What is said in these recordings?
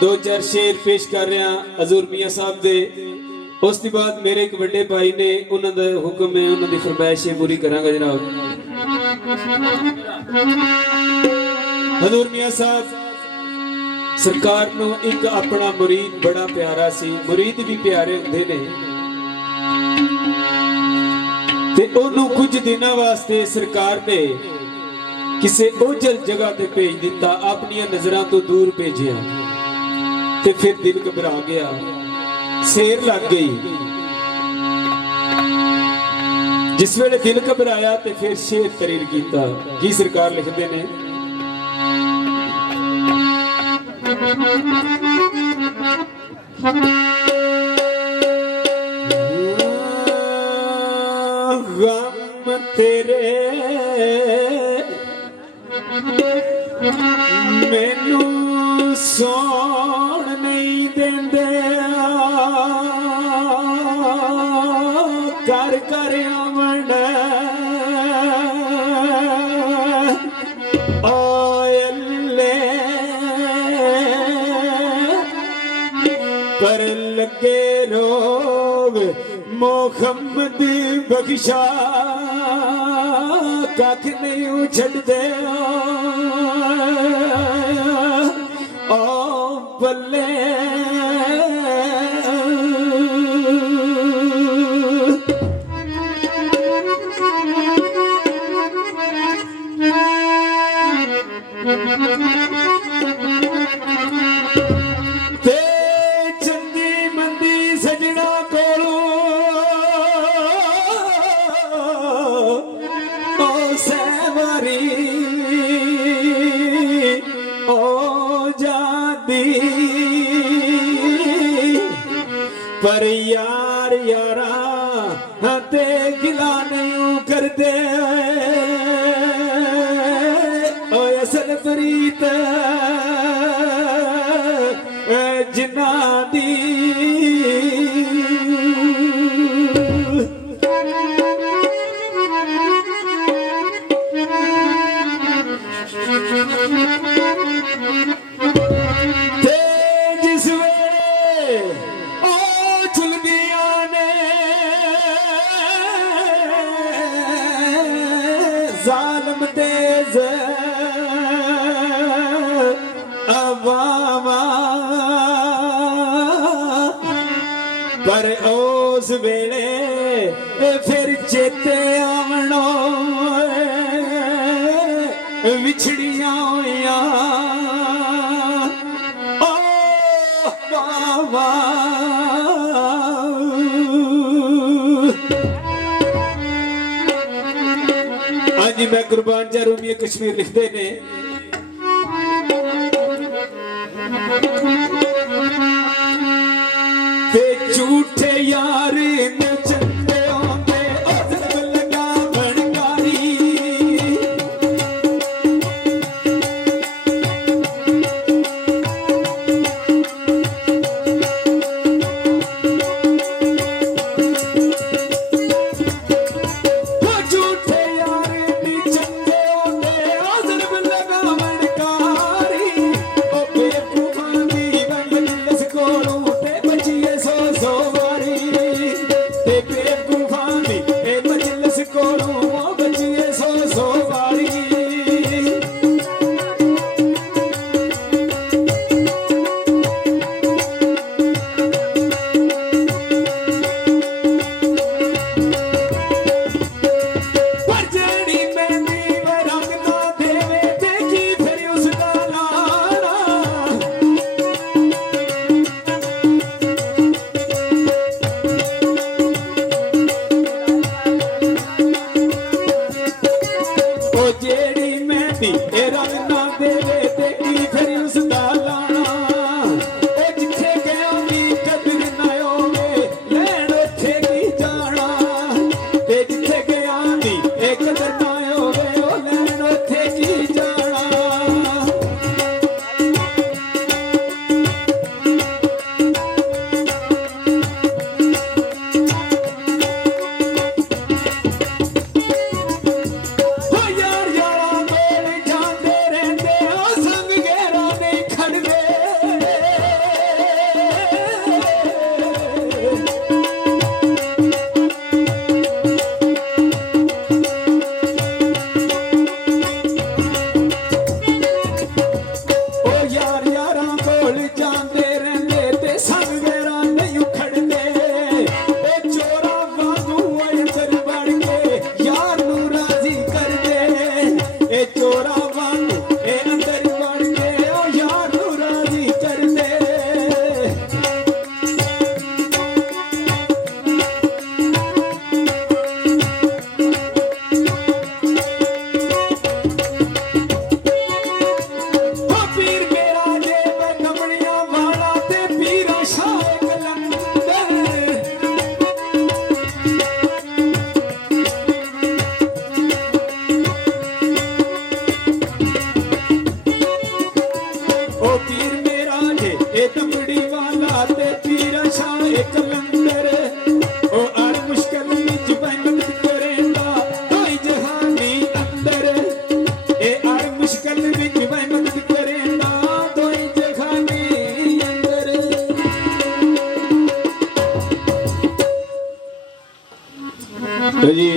दो चार शेर पेश कर रहा हजूर मियाँ साहब दे। उस बाद मेरे एक बड़े भाई ने उन्होंने हुक्म है, उन्होंने फरमाइश पूरी करांगा जनाब। हजूर मियाँ साहब सरकार नूं एक अपना मुरीद बड़ा प्यारा सी, मुरीद भी प्यारे हुंदे ने ते ओनू कुछ दिनों वास्ते सरकार ने किसी ओझल जगह ते भेज दिता, अपनी नजरों तो दूर भेजिया ते फिर दिल घबरा गया, सेर लग गई। जिस वेले दिल घबराया ते फिर शेर तरीर किया। की सरकार लिखते ने, गम तेरे मैनू सौण नहीं देंदे, कर कर आवन आयले पर लगे रोग मोहम्मद बख्शा कख नहीं छड्डदे ओ बल्ले। पर यार यारा ते गिला नहीं करते, ओ असल प्रीत जिन्ना दी जालिम तेज अवामा पर उस वेले फिर चेते आवणो विछड़िया होइया ओ बाबा। जी मैं कुर्बान जा रूमी कश्मीर लिखते ने, ते झूठे यार ने चंदे आंदे अजब लगा बनकारी, झूठे यार चंदे आंदे अजब लगा जी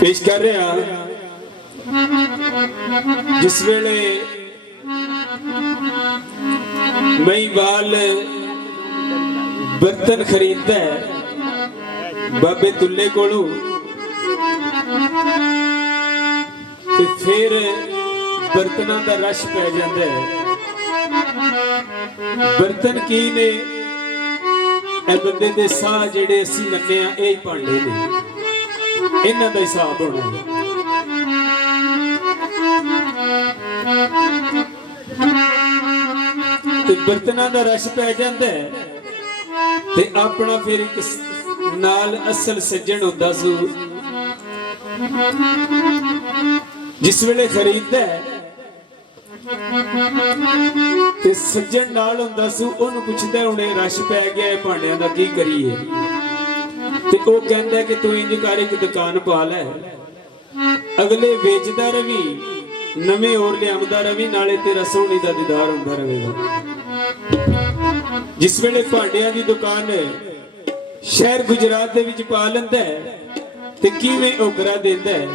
पेश कर रहे हैं जिस वेले महिवाल बर्तन खरीदता है बाबे दुल्ले कोलों ते फिर बर्तनों का रश पै जाता है। बर्तन की ने बंदे दे साह जेड़े असीं लन्ने आ यही भांडे ने इन्हां दा हिसाब होना ते बर्तनों का रश पै जाता है ते अपना फिर एक नाल असल सज्जन होंदा सू जिस वेले खरीददा है ते सज्जन नाल हुंदा सू ओनू पुछदा हुणे रश पै गया भांडियां दा की करिए ते ओ कहंदा कि तू इंज कर एक दुकान पा लै अगले वेचदा रवी नवे और लियावदा रवी नाले तेरा सोहनी दा दीदार हुंदा रहेगा। जिस वेले भांडियां दी दुकान शहर गुजरात दे विच पा लैंदा है ते किवें ओकरा देंदा है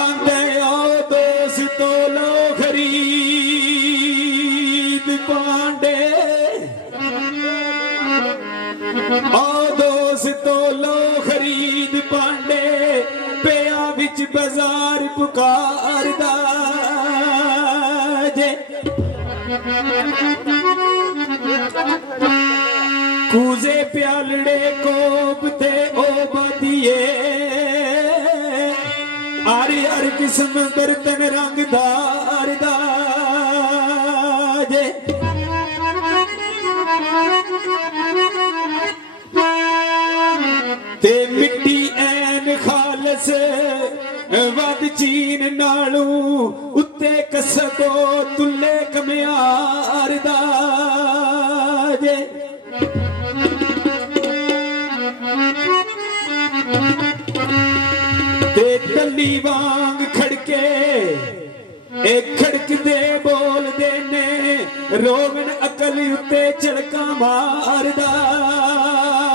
आंदे आओ दोस्तों लो खरीद पांडे आओ दोस्तों लो खरीद पांडे पिया विच बाजार पुकारदा जे कूजे प्यालड़े कोपते ओ बदिए आरी हर किस्म बर्तन रंगदार दा जे ते मिट्टी ऐन खालस वद चीन नालू उत्ते कसबो तुल्ले कमियार दा जे ते तली वांग खड़के एक खड़कदे बोलदे ने रोगन अकल उत्ते झड़का मारदा